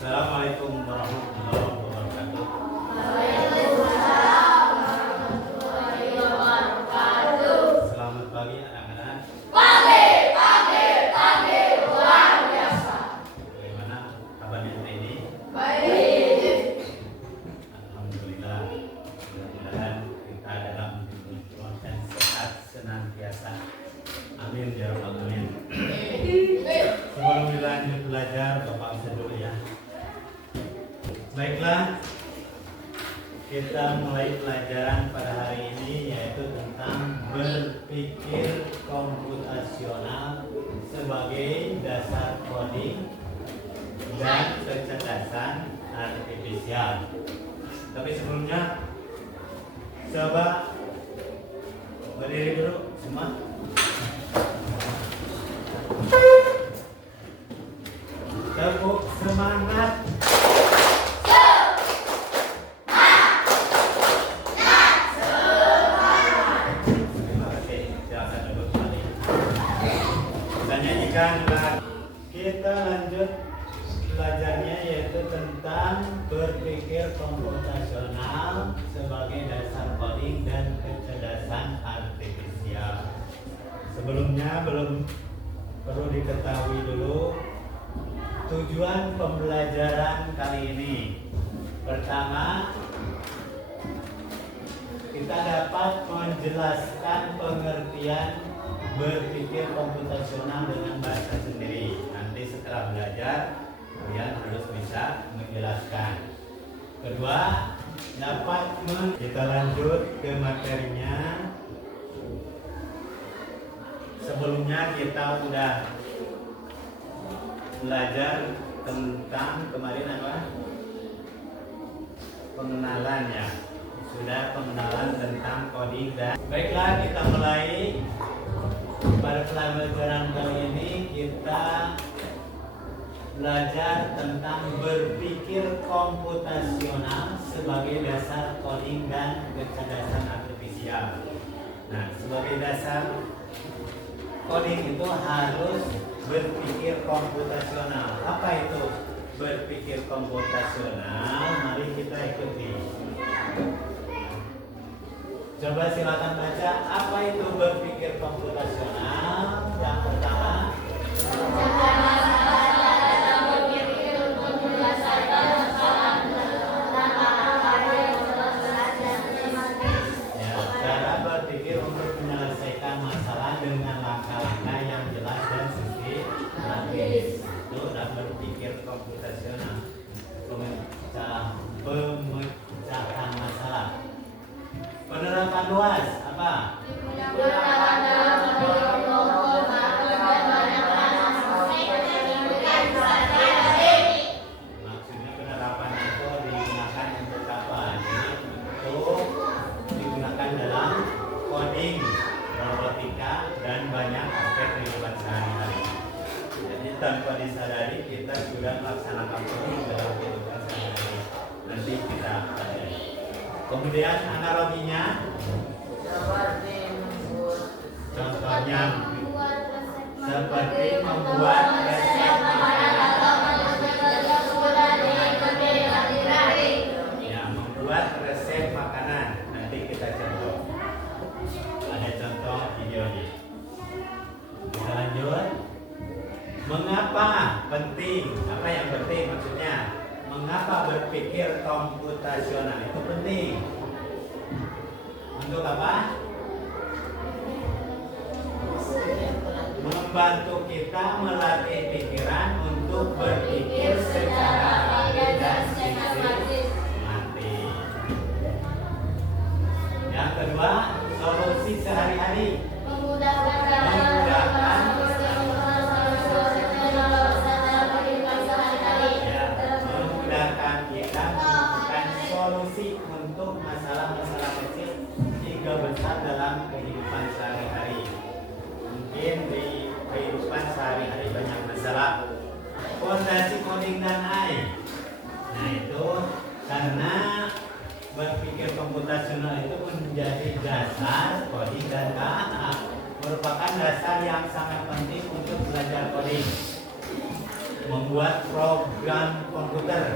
Assalamualaikum warahmatullahi wabarakatuh. Waalaikumsalam warahmatullahi wabarakatuh. Selamat pagi anak-anak. Pagi luar biasa. Bagaimana kabarnya hari ini? Baik. Alhamdulillah. Mudah-mudahan kita dalam lindungan dan sehat senantiasa. Amin ya rabbal alamin. Sebelum dilanjut belajar, Bapak bisa dulu ya. Baiklah, kita mulai pelajaran pada hari ini yaitu tentang berpikir komputasional sebagai dasar coding dan kecerdasan artifisial. Tapi sebelumnya, coba berdiri dulu semua. Tepuk semangat. Terima kasih. Silakan duduk kembali. Kita nyanyikan lagi. Kita lanjut belajarnya yaitu tentang berpikir komputasional sebagai dasar coding dan kecerdasan artifisial. Sebelumnya belum perlu diketahui dulu tujuan pembelajaran kali ini. Pertama, kita dapat menjelaskan pengertian berpikir komputasional dengan bahasa sendiri. Nanti setelah belajar, kalian harus bisa menjelaskan. Kedua, kita lanjut ke materinya. Sebelumnya kita udah belajar tentang kemarin apa? Pengenalannya. Sudah pengenalan tentang coding dan baiklah, kita mulai. Pada pelajaran kali ini kita belajar tentang berpikir komputasional sebagai dasar coding dan kecerdasan artifisial. Nah, sebagai dasar coding itu harus berpikir komputasional. Apa itu berpikir komputasional? Mari kita ikuti. Coba silakan baca, apa itu berpikir komputasional? Yang pertama, ya, cara berpikir untuk menyelesaikan masalah dengan langkah-langkah yang jelas dan sistematis. Itu adalah berpikir komputasional. Pemecahan masalah. Penerapan luas apa? Maksudnya penerapan itu digunakan untuk apa? Jadi untuk digunakan dalam coding, robotika, dan banyak aspek kehidupan sehari-hari. Jadi tanpa disadari kita sudah melaksanakan coding dalam kehidupan sehari-hari. Nanti kita pelajari. Kemudian analoginya, contohnya seperti membuat resep makanan. Ya, membuat resep makanan. Nanti kita contoh. Ada contoh videonya. Kita lanjut. Mengapa penting? Apa yang penting maksudnya? Mengapa berpikir komputasional itu penting? Untuk apa? Membantu kita melatih pikiran untuk berpikir secara rapi dan sistematis. Yang kedua, solusi sehari-hari. Memudahkan kita menemukan solusi untuk masalah-masalah kecil hingga besar dalam kehidupan sehari-hari. Mungkin di kehidupan sehari-hari banyak masalah. Fondasi coding dan AI. Nah, itu karena berpikir komputasional itu menjadi dasar coding dan AI, merupakan dasar yang sangat penting untuk belajar coding. membuat program komputer.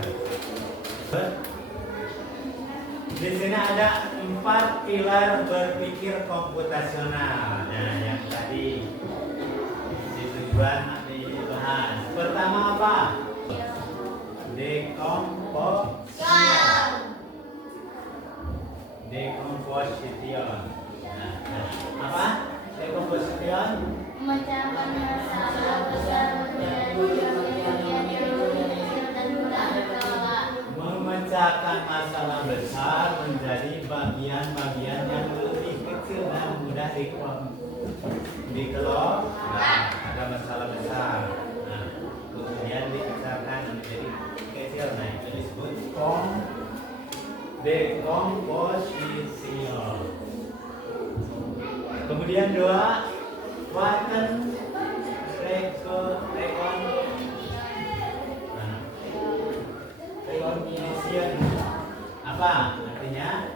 Di sini ada 4 pilar berpikir komputasional. Nah, yang tadi tujuan dibahas. Pertama apa? Decomposition. Decomposition. Nah, apa? Decomposition? Memecahkan masalah besar menjadi bagian-bagian yang lebih kecil dan mudah dikelola. Memecahkan masalah besar menjadi bagian-bagian yang lebih kecil dan mudah dikelola. Nah, ada masalah besar. Nah, kemudian dipecahkan menjadi kecil. Nah, itu disebut decomposition. Kemudian 2, pattern recognition. Apa artinya?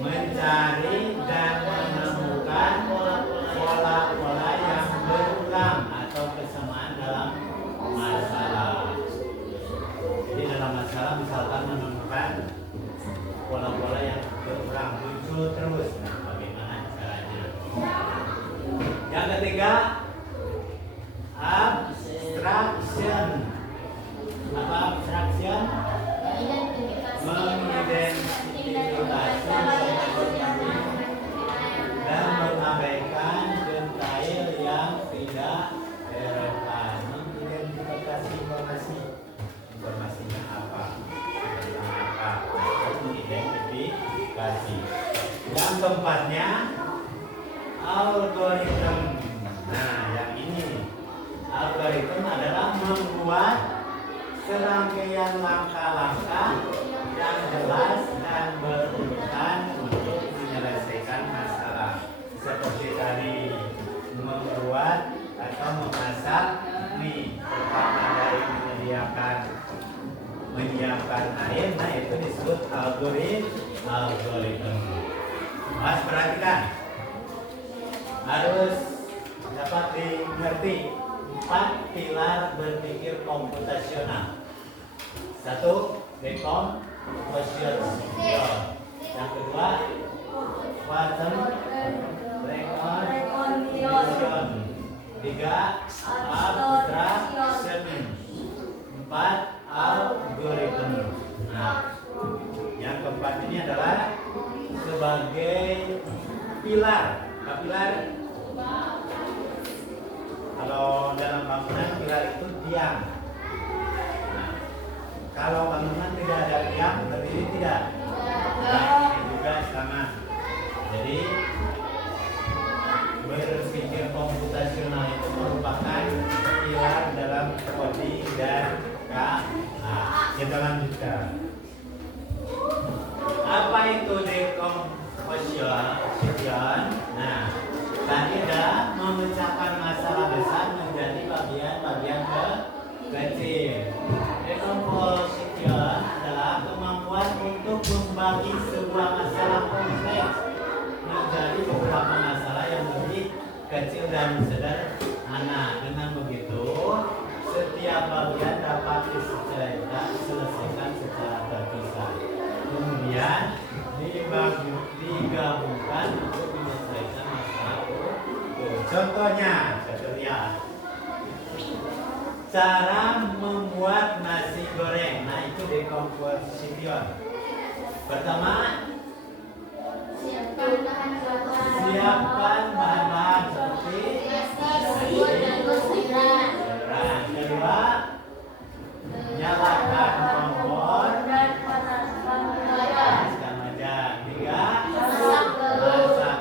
Mencari dan menemukan pola-pola yang berulang atau kesamaan dalam masalah. Jadi dalam masalah misalkan menemukan pola-pola yang berulang muncul terus. Nah, bagaimana caranya? Yang ketiga, abstraction. Apa abstraction? Mengidentifikasi dan mengabaikan detail yang tidak relevan. Mengidentifikasi informasi. Informasinya apa? Tentang apa? Mengidentifikasi. Yang keempatnya, algoritma. Nah, yang ini algoritma adalah membuat serangkaian langkah-langkah yang jelas dan berurutan untuk menyelesaikan masalah. Seperti tadi membuat atau memasak mie, pertama dari menyiapkan air. Nah, itu disebut algoritma. Mas perhatikan, harus dapat dimengerti 4 pilar berpikir komputasional. 1, decomposition. Yang kedua, pattern recognition. 3, abstraction. 4, algoritma. Nah, yang keempat ini adalah sebagai pilar. Pilar, kalau dalam bangunan pilar itu tiang. Nah, kalau bangunan tidak ada tiang, berdiri tidak. Nah, ini juga sama. Jadi berpikir komputasional itu merupakan pilar dalam coding dan KA. Kita lanjutkan. Apa itu decomposition? Nah, tadi ada memecahkan masalah besar menjadi bagian-bagian kecil. Decomposition adalah kemampuan untuk membagi sebuah masalah kompleks menjadi beberapa masalah yang lebih kecil dan sederhana. Dengan begitu, setiap bagian dapat diselesaikan secara terpisah. Kemudian digabungkan untuk menyelesaikan masalah itu. Contohnya, cara membuat nasi goreng. Nah, itu decomposition. Pertama, siapkan bahan-bahan seperti sayuran. Kedua, nyalakan kompor. Panaskan wajan. 3, masak telur. 4,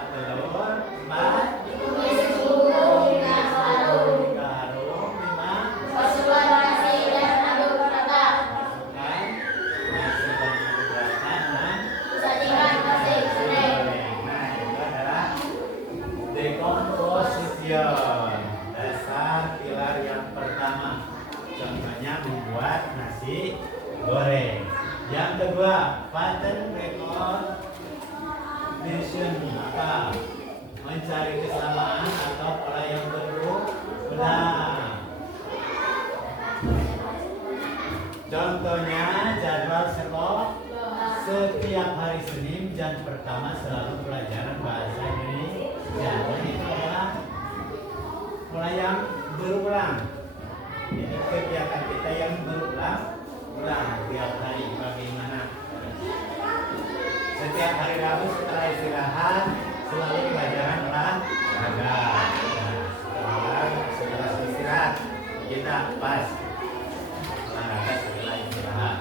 harum. 5, masukkan nasi dan aduk rata. Sajikan nasi goreng. Nah, itu adalah decomposition. Dasar pilar yang pertama. Contohnya membuat nasi goreng. Yang kedua, pattern recognition. Apa? Mencari kesamaan atau pola yang berulang. Contohnya jadwal sekolah setiap hari Senin jam pertama selalu pelajaran bahasa Indonesia. Ini adalah mulai yang berulang. Jadi kegiatan kita yang berulang tiap hari. Bagaimana? Setiap hari Rabu setelah istirahat selalu pelajaran olahraga. Setelah istirahat kita pas olahraga setelah istirahat.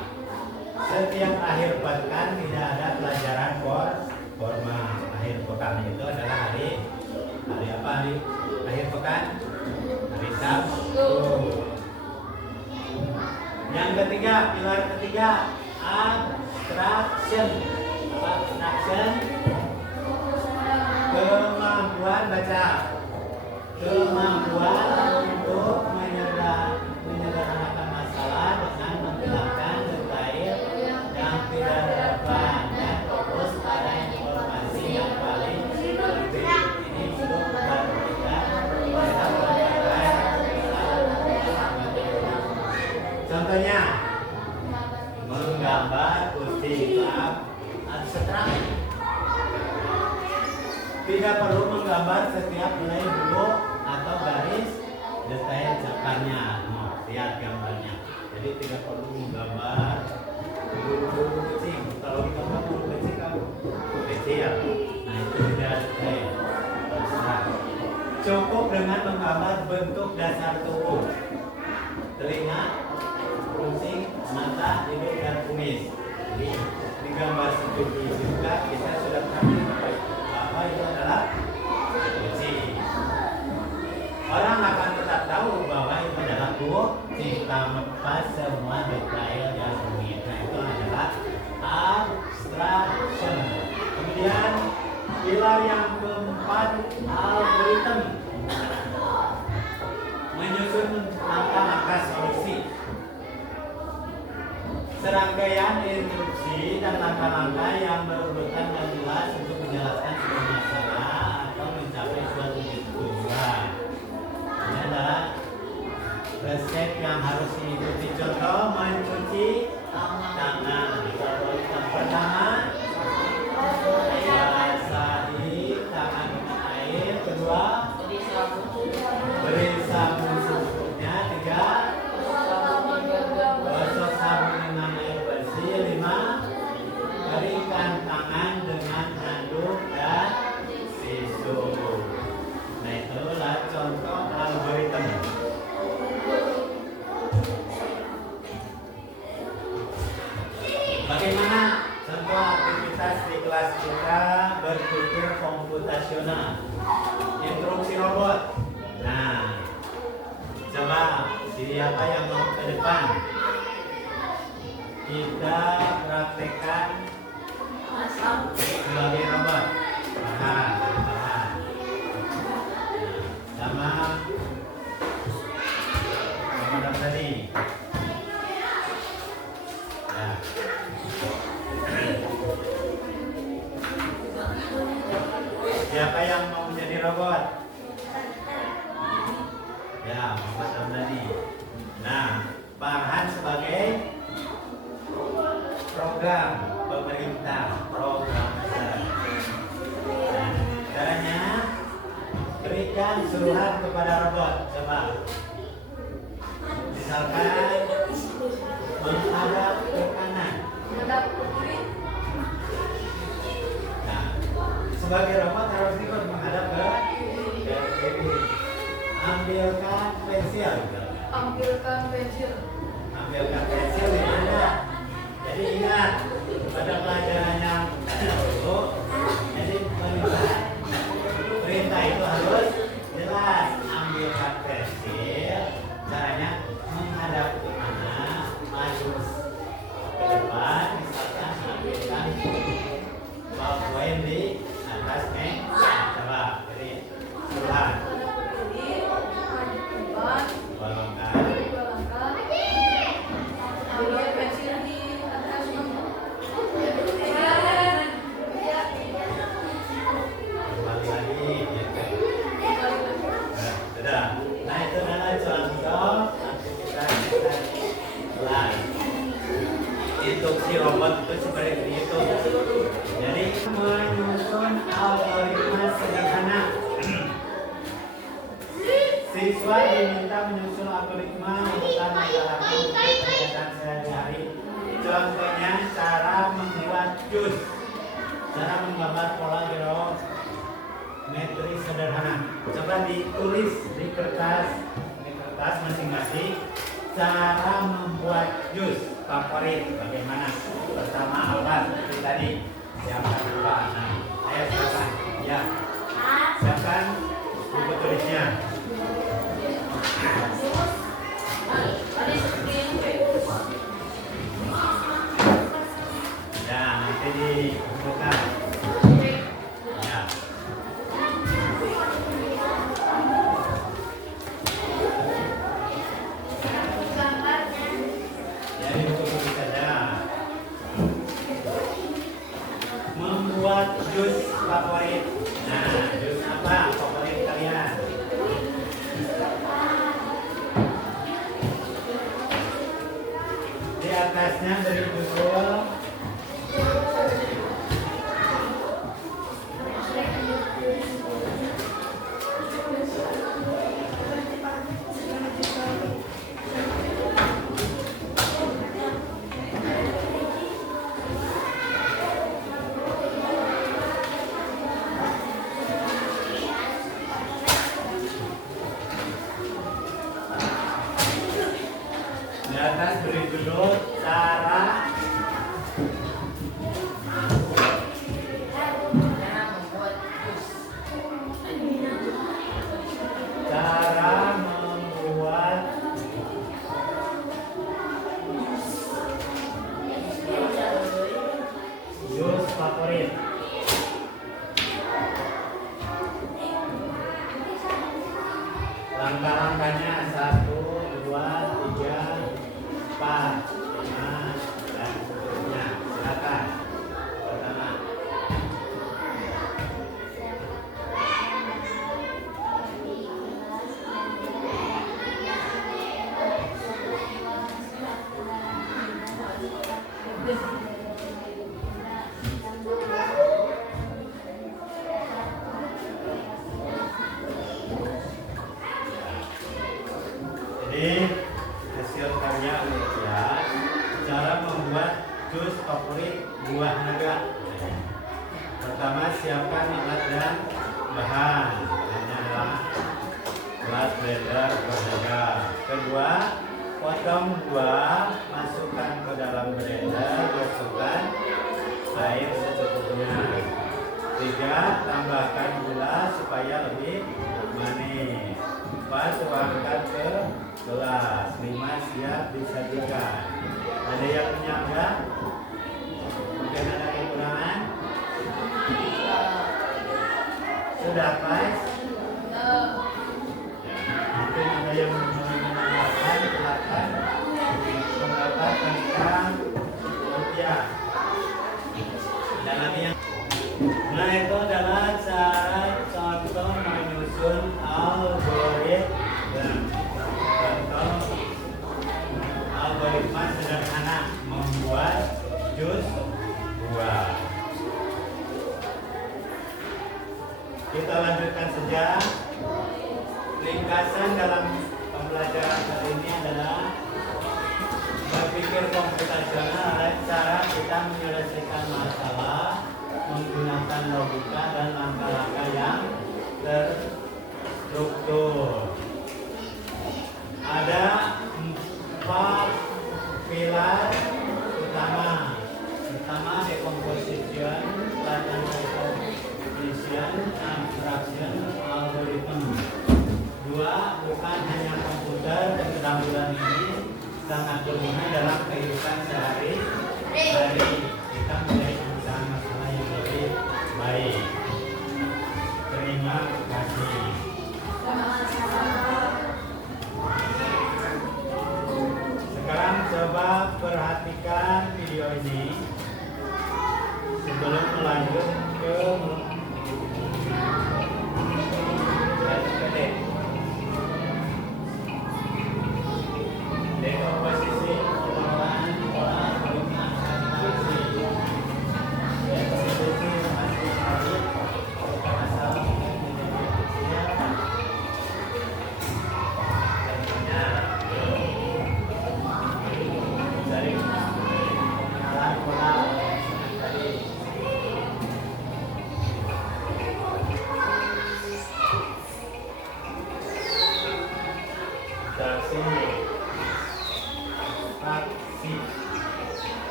Setiap akhir pekan tidak ada pelajaran formal. Akhir pekan itu adalah hari apa? Hari akhir pekan? Hari Sabtu. Yang ketiga, pilar ketiga, abstraction. Abstraction, kemampuan baca, kemampuan untuk menyederhanakan masalah dengan menjelaskan detail yang tidak relevan dan fokus pada informasi yang paling penting. Ini untuk memberikan contohnya menggambar kucing abstrak. Tidak perlu menggambar setiap helai bulu atau garis detail cakarnya. Lihat gambarnya. Jadi tidak perlu menggambar bulu kucing. Kalau digambar bulu kucing kan kecil. Nah itu tidak detail. Cukup dengan menggambar bentuk dasar tubuh, telinga, kucing, mata, hidung, dan kumis. Jadi digambar seperti juga kita sudah tahu bahwa itu adalah kucing. Orang akan tetap tahu bahwa itu adalah kucing tanpa semua detail yang rumit. Nah itu adalah abstraction. Kemudian pilar yang keempat, algoritma. Menyusun langkah-langkah solusi. Serangkaian instruksi dan langkah-langkah yang berurutan dan jelas untuk menjelaskan sebuah masalah atau mencapai suatu tujuan. Ini adalah resep yang harus diikuti. Contoh mencuci tangan. Yang pertama, basahi tangan dengan air. Kedua, beri sabun secukupnya. Tiga, gosok sabun dengan air bersih. Lima, keringkan tangan dengan handuk dan tisu. Nah itulah contoh algoritma. Bagaimana contoh aktivitas di kelas kita berpikir komputasional? Instruksi robot. Nah, coba siapa yang mau ke depan? Kita praktekkan sebagai robot. Bahan. Sama Dr. tadi. Ya. Siapa yang mau menjadi robot? Ya, Muhammad Ramdhani. Nah, Farhan sebagai program pemerintah, program besar. Nah, caranya berikan suruhan kepada robot. Coba. Misalkan menghadap ke kanan. Nah, sebagai robot harus ikut menghadap ke kiri. Ambilkan pensil. Ambilkan pensil. Ambilkan pensil di mana? Jadi ingat pada pelajaran yang dulu, jadi perintah itu harus jelas. Ambilkan pensil, caranya menghadap ke mana, maju ke depan, misalkan ambilkan poin di atas meja. Coba jadi suruhan. Golongkan. instruksi robot itu seperti itu. Jadi menyusun algoritma sederhana. Siswa diminta menyusun algoritma untuk masalahnya untuk kegiatan sehari-hari. Contohnya cara membuat jus, cara menggambar pola geometri sederhana. Coba ditulis di kertas masing-masing cara membuat jus favorit bagaimana. Pertama Albar seperti tadi yang kedua. Nah, ayo silakan. Ya, silakan buku tulisnya. Ya, nanti dibuka. Ya. Jadi buku tulis saja. Membuat jus favorit. Nah, jus apa favorit kalian? Di atasnya beri judul. Di atas beri judul cara membuat jus favorit. Langkah-langkahnya 1, 2, 3, 4, 5, dan seterusnya. Silakan. Pertama. Jadi hasil karya ujian cara membuat jus favorit buah naga. Pertama, siapkan alat dan bahan. Bahannya adalah gelas blender buah naga. Kedua, potong buah, masukkan ke dalam blender, masukkan air secukupnya. Tiga, tambahkan gula supaya lebih manis. 4, tuangkan ke gelas. 5, siap disajikan. Ada yang punya enggak? Mungkin ada kekurangan? Sudah pas? Mungkin ada yang menambahkan, silakan pendapat tentang rupiah. Dan lagi yang nah, itu adalah cara contoh menyusun algoritma sederhana membuat jus buah. Kita lanjutkan saja. Ringkasan dalam pembelajaran kali ini adalah berpikir komputasional adalah cara kita menyelesaikan masalah menggunakan logika dan langkah-langkah yang terstruktur. Ada 4 pilar utama. Pertama, decomposition, pattern recognition, abstraction, algorithm. 2, bukan hanya komputer, dan keterampilan ini sangat berguna dalam kehidupan sehari-hari. Kita menjadi pemecahan masalah yang lebih baik. Terima kasih. Sekarang coba perhatikan video ini sebelum melanjut ke decomposition, pengelolaan pola algoritma.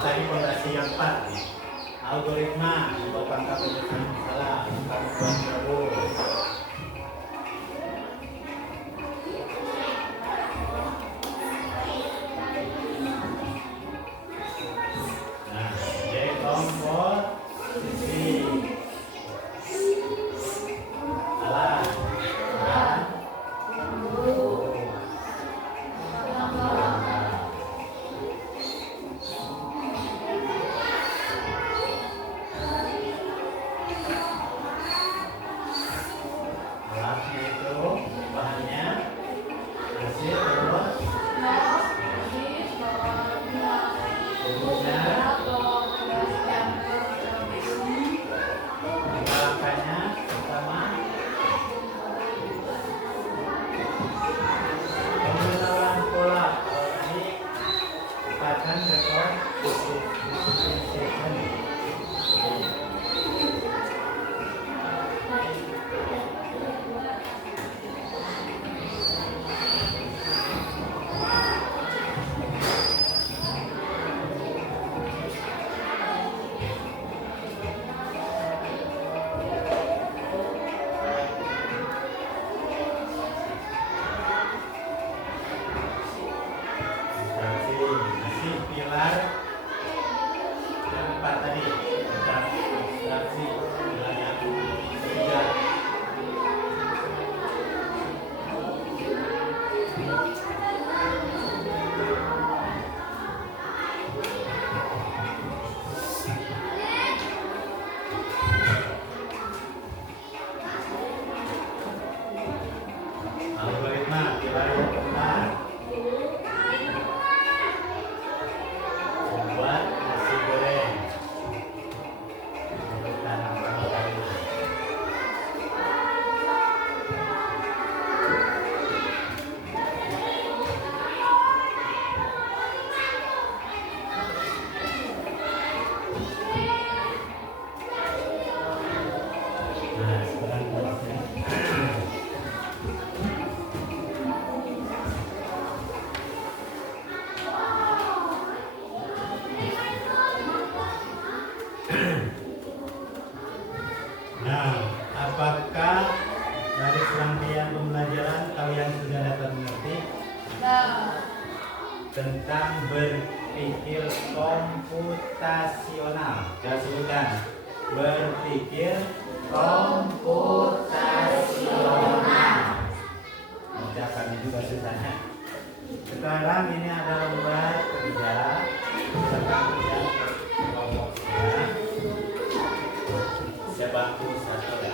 Tadi fondasi yang 4. Algoritma atau pangkat penyelesaian masalah. Kamu terus. Nah, dekomposisi. Salah. Alatnya itu bahannya hasil terus gerakannya pertama pengenalan pola. Ini pattern recognition. Masih pilar yang 4 tadi. Abstraksi pilar yang 3. Algoritma pilar yang 4. Buat nasi goreng. Tanam kali. Nah, sekarang kelasnya. Nah, apakah dari serangkaian pembelajaran kalian sudah dapat mengerti tentang berpikir komputasional? Saya sebutkan berpikir komputasional. Ucapannya juga susah. Sekarang ini ada lembar kerja. Sekarang kerja kelompok saya. Saya bantu satu ya.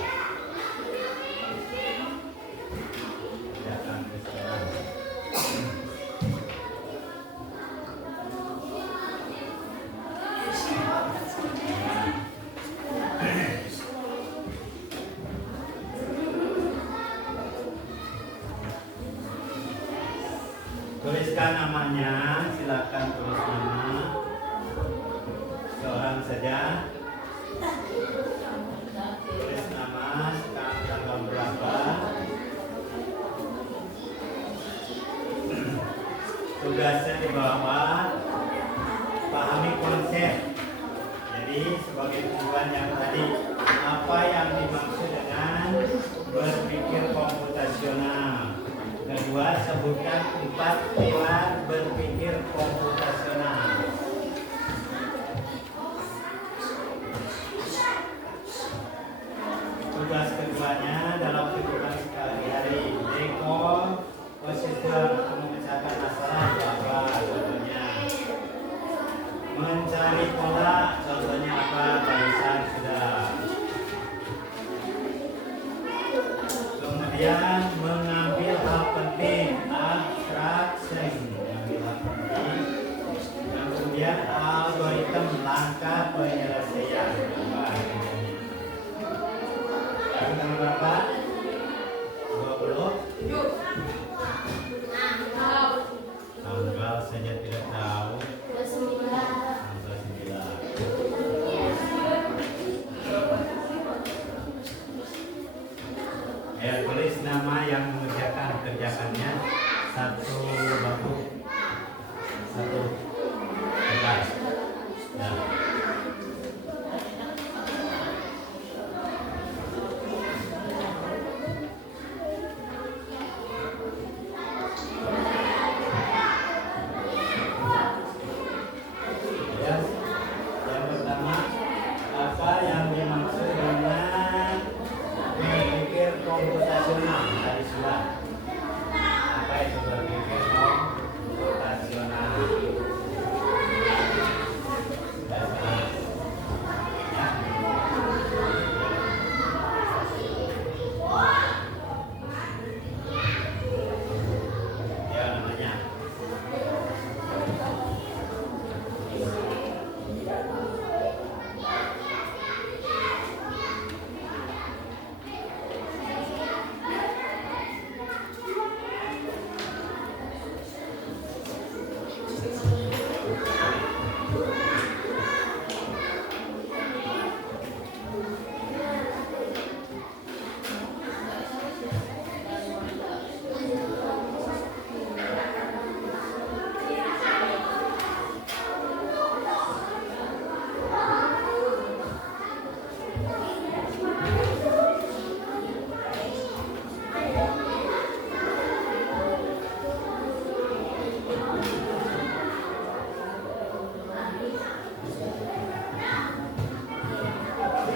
Kerjakan sekarang. Tuliskan namanya, silakan tulis nama seorang saja. Tulis nama, sekarang tanggal berapa. Tugasnya di bawah, pahami konsep. Jadi sebagai tujuan yang tadi, apa yang dimaksud dengan berpikir komputasional. Kedua, sebutkan 4 pilar berpikir komputasional. Tugas keduanya dalam kehidupan sehari-hari, dekomposisi memecahkan masalah apa contohnya, mencari pola contohnya apa, barisan sudah. Kemudian mengambil hal penting, abstraksi, mengambil hal penting. Dan kemudian algoritma, langkah penyelesaian. Tanggal berapa? 20? Tanggal saja tidak tahu. Tanggal 9. Tulis nama yang kerjakannya satu batu, satu kertas.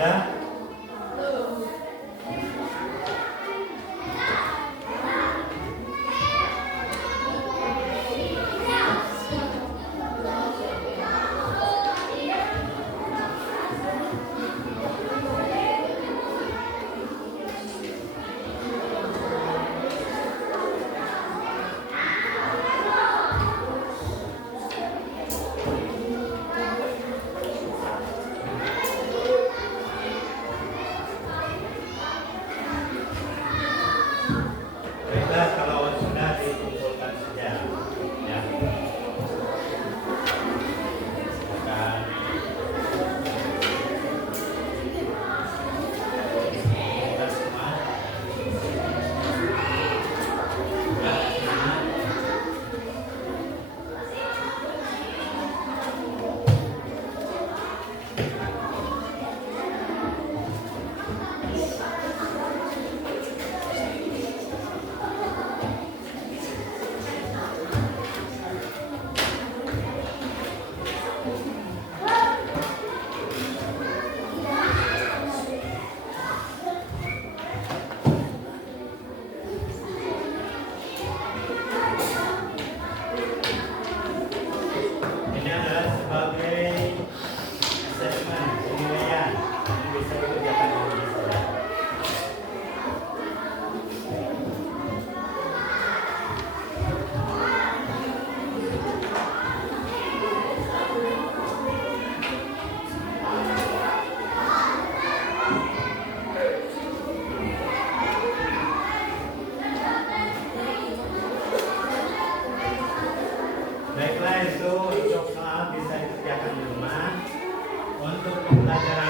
Sudah? Baiklah, kalau sudah dikumpulkan saja, ya. Silakan. Kita semua. Ya, semua. Ini adalah sebagai assessment, penilaian yang bisa dikerjakan oleh saudara. Baiklah, itu untuk soal bisa dikerjakan di rumah. Untuk pembelajaran